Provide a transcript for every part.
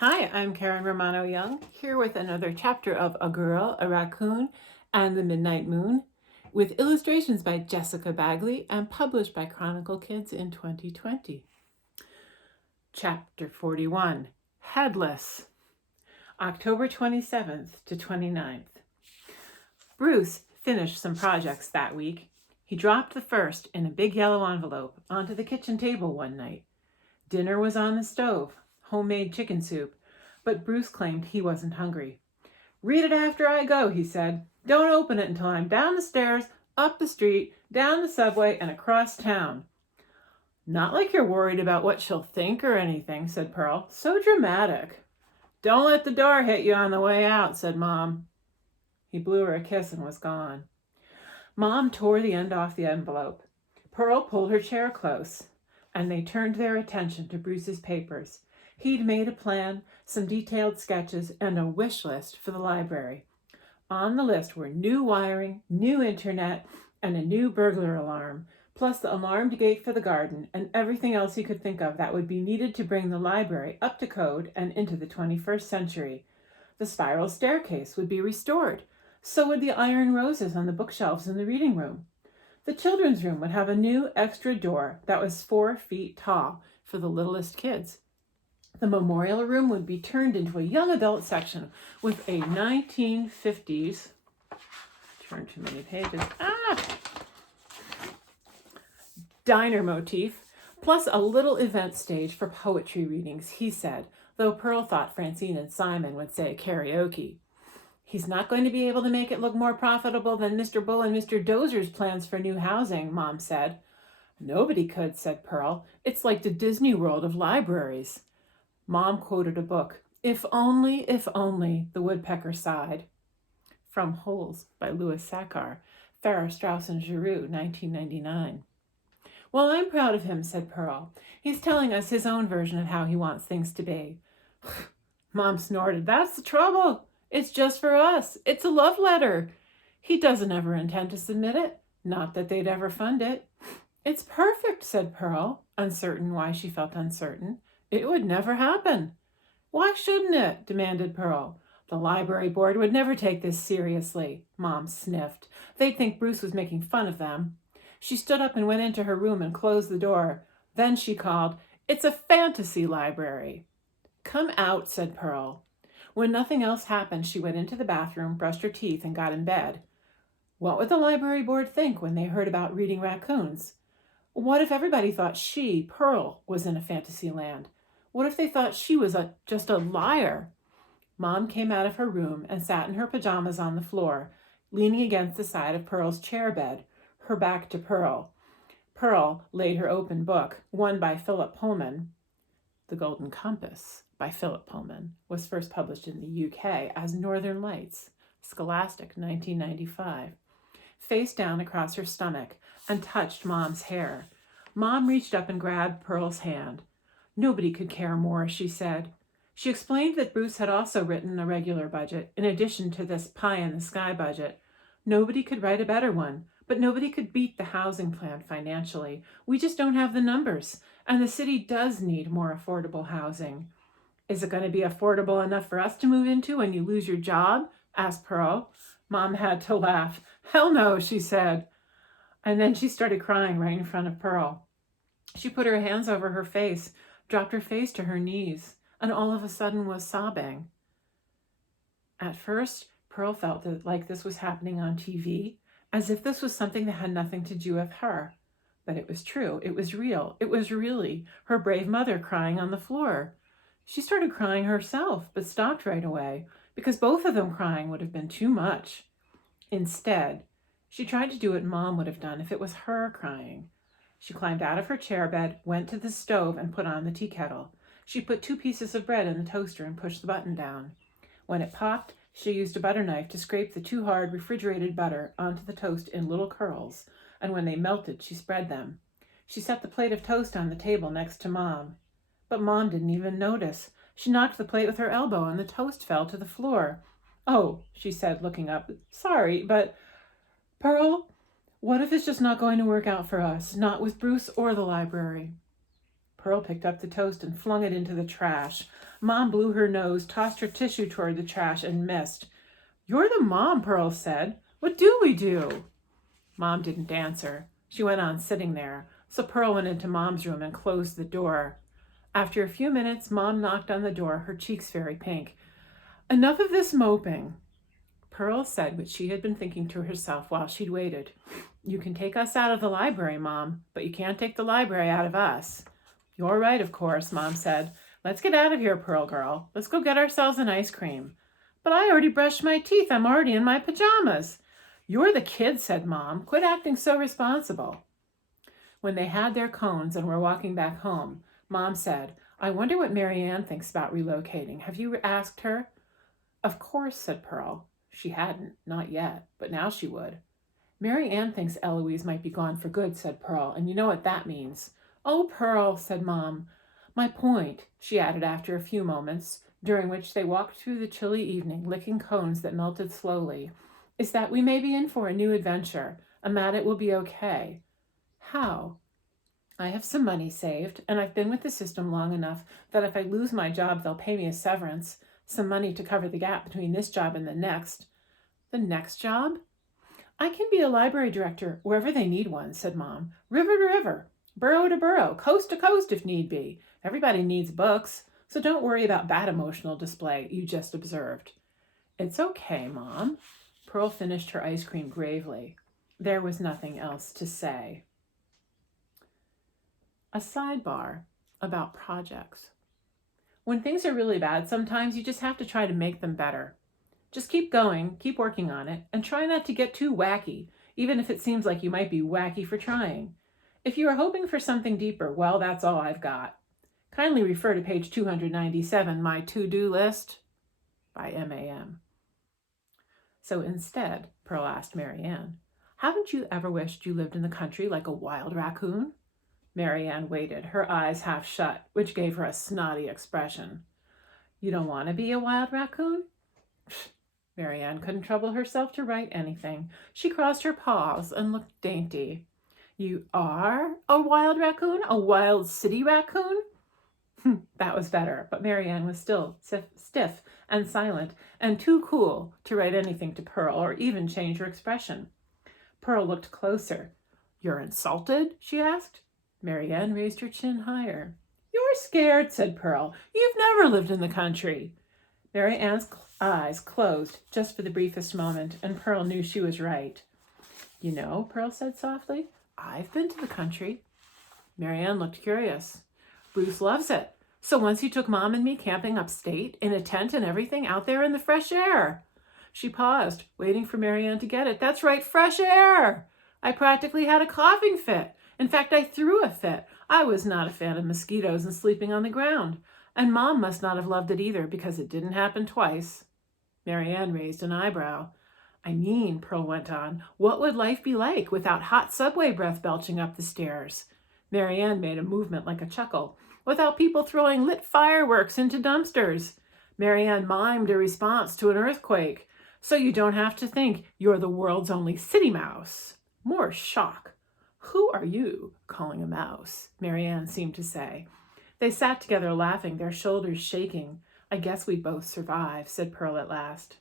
Hi, I'm Karen Romano Young, here with another chapter of A Girl, a Raccoon, and the Midnight Moon, with illustrations by Jessixa Bagley and published by Chronicle Kids in 2020. Chapter 41, Headless, October 27th to 29th. Bruce finished some projects that week. He dropped the first in a big yellow envelope onto the kitchen table one night. Dinner was on the stove, homemade chicken soup, but Bruce claimed he wasn't hungry. "Read it after I go," he said. "Don't open it until I'm down the stairs, up the street, down the subway, and across town." "Not like you're worried about what she'll think or anything," said Pearl. "So dramatic." "Don't let the door hit you on the way out," said Mom. He blew her a kiss and was gone. Mom tore the end off the envelope. Pearl pulled her chair close, and they turned their attention to Bruce's papers. He'd made a plan, some detailed sketches, and a wish list for the library. On the list were new wiring, new internet, and a new burglar alarm, plus the alarmed gate for the garden and everything else he could think of that would be needed to bring the library up to code and into the 21st century. The spiral staircase would be restored. So would the iron roses on the bookshelves in the reading room. The children's room would have a new extra door that was 4 feet tall for the littlest kids. The memorial room would be turned into a young adult section with a 1950s, turn too many pages, diner motif, plus a little event stage for poetry readings, he said, though Pearl thought Francine and Simon would say karaoke. "He's not going to be able to make it look more profitable than Mr. Bull and Mr. Dozer's plans for new housing," Mom said. "Nobody could," said Pearl. "It's like the Disney World of libraries." Mom quoted a book. If only, the woodpecker sighed. From Holes by Louis Sachar, Farrar, Straus and Giroux, 1999. "Well, I'm proud of him," said Pearl. "He's telling us his own version of how he wants things to be." Mom snorted. "That's the trouble. It's just for us. It's a love letter. He doesn't ever intend to submit it. Not that they'd ever fund it." "It's perfect," said Pearl, uncertain why she felt uncertain. "It would never happen." "Why shouldn't it?" demanded Pearl. "The library board would never take this seriously," Mom sniffed. "They'd think Bruce was making fun of them." She stood up and went into her room and closed the door. Then she called, "It's a fantasy library." "Come out," said Pearl. When nothing else happened, she went into the bathroom, brushed her teeth, and got in bed. What would the library board think when they heard about reading raccoons? What if everybody thought she, Pearl, was in a fantasy land? What if they thought she was just a liar? Mom came out of her room and sat in her pajamas on the floor, leaning against the side of Pearl's chair bed, her back to Pearl. Pearl laid her open book, one by Philip Pullman. The Golden Compass by Philip Pullman was first published in the UK as Northern Lights, Scholastic, 1995. Face down across her stomach and touched Mom's hair. Mom reached up and grabbed Pearl's hand. "Nobody could care more," she said. She explained that Bruce had also written a regular budget, in addition to this pie-in-the-sky budget. Nobody could write a better one, but nobody could beat the housing plan financially. "We just don't have the numbers, and the city does need more affordable housing." "Is it going to be affordable enough for us to move into when you lose your job?" asked Pearl. Mom had to laugh. "Hell no," she said. And then she started crying right in front of Pearl. She put her hands over her face, dropped her face to her knees, and all of a sudden was sobbing. At first, Pearl felt like this was happening on TV, as if this was something that had nothing to do with her. But it was true. It was real. It was really her brave mother crying on the floor. She started crying herself, but stopped right away, because both of them crying would have been too much. Instead, she tried to do what Mom would have done if it was her crying. She climbed out of her chair bed, went to the stove, and put on the tea kettle. She put 2 pieces of bread in the toaster and pushed the button down. When it popped, she used a butter knife to scrape the too hard refrigerated butter onto the toast in little curls, and when they melted, she spread them. She set the plate of toast on the table next to Mom. But Mom didn't even notice. She knocked the plate with her elbow, and the toast fell to the floor. "Oh," she said, looking up. "Sorry, but Pearl, what if it's just not going to work out for us, not with Bruce or the library?" Pearl picked up the toast and flung it into the trash. Mom blew her nose, tossed her tissue toward the trash, and missed. "You're the mom," Pearl said. "What do we do?" Mom didn't answer. She went on sitting there, so Pearl went into Mom's room and closed the door. After a few minutes, Mom knocked on the door, her cheeks very pink. "Enough of this moping." Pearl said what she had been thinking to herself while she'd waited. "You can take us out of the library, Mom, but you can't take the library out of us." "You're right, of course," Mom said. "Let's get out of here, Pearl girl. Let's go get ourselves an ice cream." "But I already brushed my teeth. I'm already in my pajamas." "You're the kid," said Mom. "Quit acting so responsible." When they had their cones and were walking back home, Mom said, "I wonder what Mary Ann thinks about relocating. Have you asked her?" "Of course," said Pearl. She hadn't, not yet, but now she would. "Mary Ann thinks Eloise might be gone for good," said Pearl, "and you know what that means." "Oh, Pearl," said Mom. "My point," she added after a few moments, during which they walked through the chilly evening, licking cones that melted slowly, "is that we may be in for a new adventure, and that it will be okay." "How?" "I have some money saved, and I've been with the system long enough that if I lose my job, they'll pay me a severance, some money to cover the gap between this job and the next." "The next job?" "I can be a library director wherever they need one," said Mom. "River to river, borough to borough, coast to coast if need be. Everybody needs books, so don't worry about that emotional display you just observed." "It's okay, Mom." Pearl finished her ice cream gravely. There was nothing else to say. A sidebar about projects. When things are really bad, sometimes you just have to try to make them better. Just keep going, keep working on it, and try not to get too wacky, even if it seems like you might be wacky for trying. If you are hoping for something deeper, well, that's all I've got. Kindly refer to page 297, My To-Do List, by M.A.M. So instead, Pearl asked Mary Ann, "Haven't you ever wished you lived in the country like a wild raccoon?" Mary Ann waited, her eyes half shut, which gave her a snotty expression. "You don't want to be a wild raccoon?" Mary Ann couldn't trouble herself to write anything. She crossed her paws and looked dainty. "You are a wild raccoon? A wild city raccoon?" That was better, but Mary Ann was still stiff and silent and too cool to write anything to Pearl or even change her expression. Pearl looked closer. "You're insulted?" she asked. Mary Ann raised her chin higher. "You're scared," said Pearl. "You've never lived in the country." Mary Ann's eyes closed just for the briefest moment, and Pearl knew she was right. "You know," Pearl said softly, "I've been to the country." Mary Ann looked curious. "Bruce loves it. So once he took Mom and me camping upstate, in a tent and everything, out there in the fresh air." She paused, waiting for Mary Ann to get it. "That's right, fresh air! I practically had a coughing fit. In fact, I threw a fit. I was not a fan of mosquitoes and sleeping on the ground. And Mom must not have loved it either, because it didn't happen twice." Mary Ann raised an eyebrow. "I mean," Pearl went on, "what would life be like without hot subway breath belching up the stairs?" Mary Ann made a movement like a chuckle. "Without people throwing lit fireworks into dumpsters." Mary Ann mimed a response to an earthquake. "So you don't have to think you're the world's only city mouse." More shock. "Who are you calling a mouse?" Mary Ann seemed to say. They sat together laughing, their shoulders shaking. "I guess we both survive," said Pearl at last.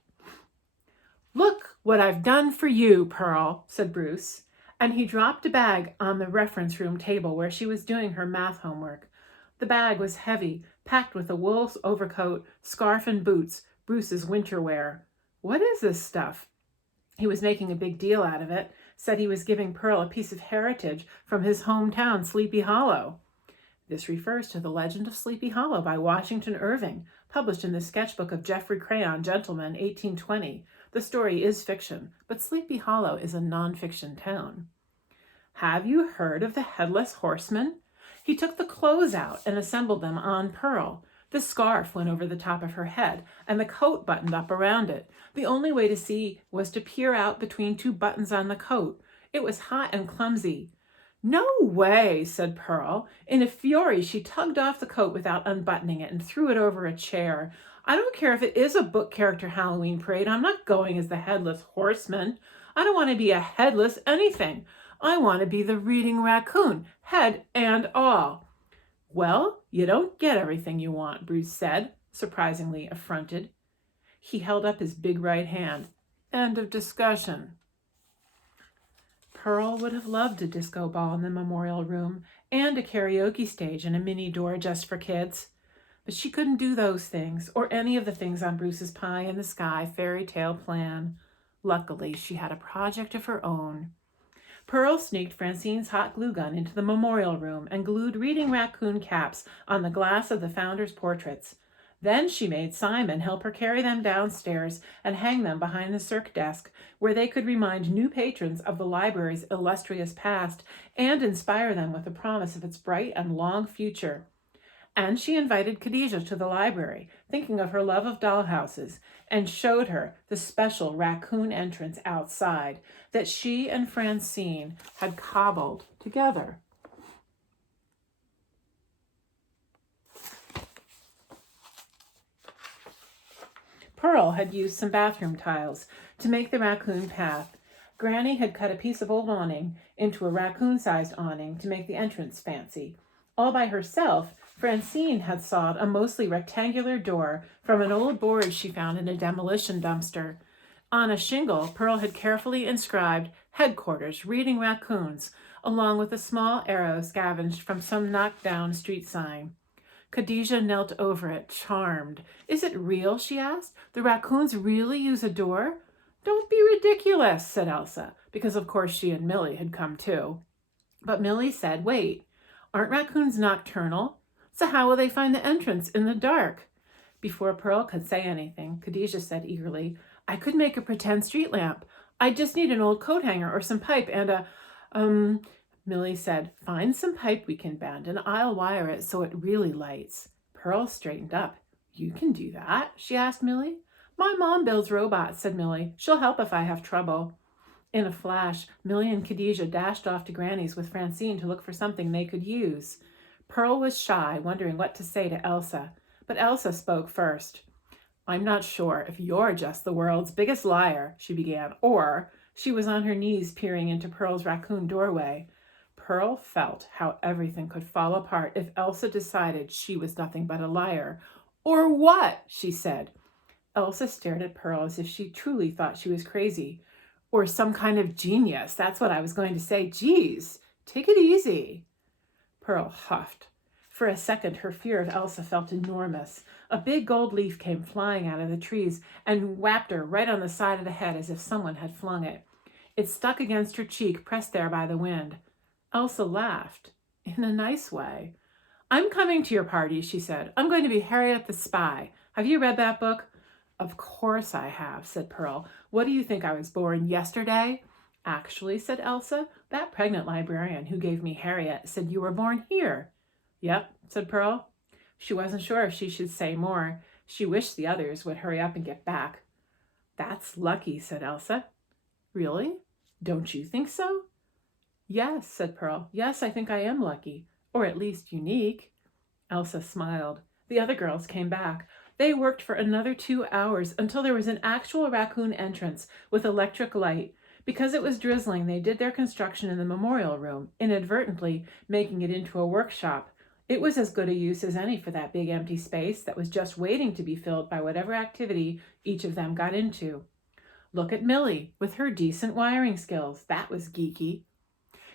"Look what I've done for you, Pearl," said Bruce. And he dropped a bag on the reference room table where she was doing her math homework. The bag was heavy, packed with a wool overcoat, scarf, and boots, Bruce's winter wear. "What is this stuff?" He was making a big deal out of it, said he was giving Pearl a piece of heritage from his hometown, Sleepy Hollow. This refers to The Legend of Sleepy Hollow by Washington Irving, published in the sketchbook of Geoffrey Crayon, Gentleman, 1820. The story is fiction, but Sleepy Hollow is a non-fiction town. "Have you heard of the Headless Horseman?" He took the clothes out and assembled them on Pearl. The scarf went over the top of her head, and the coat buttoned up around it. The only way to see was to peer out between two buttons on the coat. It was hot and clumsy. "No way," said Pearl. In a fury, she tugged off the coat without unbuttoning it and threw it over a chair. "I don't care if it is a book character Halloween parade. I'm not going as the Headless Horseman. I don't want to be a headless anything. I want to be the reading raccoon, head and all." Well, you don't get everything you want, Bruce said, surprisingly affronted. He held up his big right hand. End of discussion. Pearl would have loved a disco ball in the memorial room and a karaoke stage and a mini door just for kids. But she couldn't do those things or any of the things on Bruce's pie in the sky fairy tale plan. Luckily, she had a project of her own. Pearl sneaked Francine's hot glue gun into the memorial room and glued reading raccoon caps on the glass of the founders' portraits. Then she made Simon help her carry them downstairs and hang them behind the circ desk, where they could remind new patrons of the library's illustrious past and inspire them with the promise of its bright and long future. And she invited Khadija to the library, thinking of her love of dollhouses, and showed her the special raccoon entrance outside that she and Francine had cobbled together. Pearl had used some bathroom tiles to make the raccoon path. Granny had cut a piece of old awning into a raccoon-sized awning to make the entrance fancy. All by herself, Francine had sawed a mostly rectangular door from an old board she found in a demolition dumpster. On a shingle, Pearl had carefully inscribed Headquarters, Reading Raccoons, along with a small arrow scavenged from some knocked-down street sign. Khadija knelt over it, charmed. Is it real, she asked? The raccoons really use a door? Don't be ridiculous, said Elsa, because of course she and Millie had come too. But Millie said, wait, aren't raccoons nocturnal? So how will they find the entrance in the dark? Before Pearl could say anything, Khadija said eagerly, I could make a pretend street lamp. I just need an old coat hanger or some pipe and Millie said, find some pipe we can bend and I'll wire it so it really lights. Pearl straightened up. You can do that? She asked Millie. My mom builds robots, said Millie. She'll help if I have trouble. In a flash, Millie and Khadija dashed off to Granny's with Francine to look for something they could use. Pearl was shy, wondering what to say to Elsa, but Elsa spoke first. I'm not sure if you're just the world's biggest liar, she began, or she was on her knees peering into Pearl's raccoon doorway. Pearl felt how everything could fall apart if Elsa decided she was nothing but a liar. Or what? She said. Elsa stared at Pearl as if she truly thought she was crazy. Or some kind of genius. That's what I was going to say. Geez, take it easy. Pearl huffed. For a second, her fear of Elsa felt enormous. A big gold leaf came flying out of the trees and whapped her right on the side of the head as if someone had flung it. It stuck against her cheek, pressed there by the wind. Elsa laughed, in a nice way. I'm coming to your party, she said. I'm going to be Harriet the Spy. Have you read that book? Of course I have, said Pearl. What do you think, I was born yesterday? Actually, said Elsa, that pregnant librarian who gave me Harriet said you were born here. Yep, said Pearl. She wasn't sure if she should say more. She wished the others would hurry up and get back. That's lucky, said Elsa. Really? Don't you think so? Yes, said Pearl. Yes, I think I am lucky, or at least unique. Elsa smiled. The other girls came back. They worked for another 2 hours until there was an actual raccoon entrance with electric light. Because it was drizzling, they did their construction in the memorial room, inadvertently making it into a workshop. It was as good a use as any for that big empty space that was just waiting to be filled by whatever activity each of them got into. Look at Millie, with her decent wiring skills. That was geeky.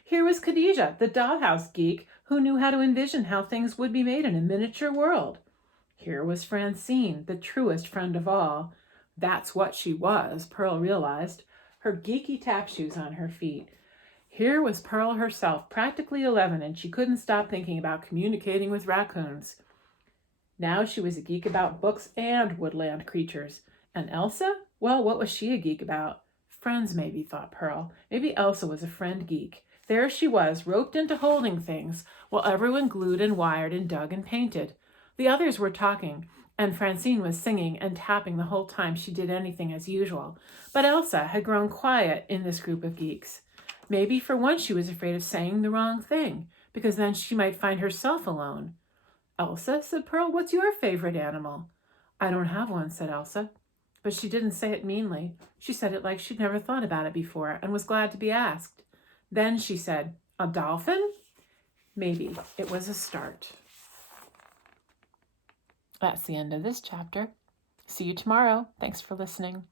Here was Khadija, the dollhouse geek, who knew how to envision how things would be made in a miniature world. Here was Francine, the truest friend of all. That's what she was, Pearl realized, her geeky tap shoes on her feet. Here was Pearl herself, practically 11, and she couldn't stop thinking about communicating with raccoons. Now she was a geek about books and woodland creatures. And Elsa? Well, what was she a geek about? Friends, maybe, thought Pearl. Maybe Elsa was a friend geek. There she was, roped into holding things, while everyone glued and wired and dug and painted. The others were talking, and Francine was singing and tapping the whole time she did anything as usual. But Elsa had grown quiet in this group of geeks. Maybe for once she was afraid of saying the wrong thing, because then she might find herself alone. Elsa, said Pearl, what's your favorite animal? I don't have one, said Elsa. But she didn't say it meanly. She said it like she'd never thought about it before and was glad to be asked. Then she said, a dolphin? Maybe it was a start. That's the end of this chapter. See you tomorrow. Thanks for listening.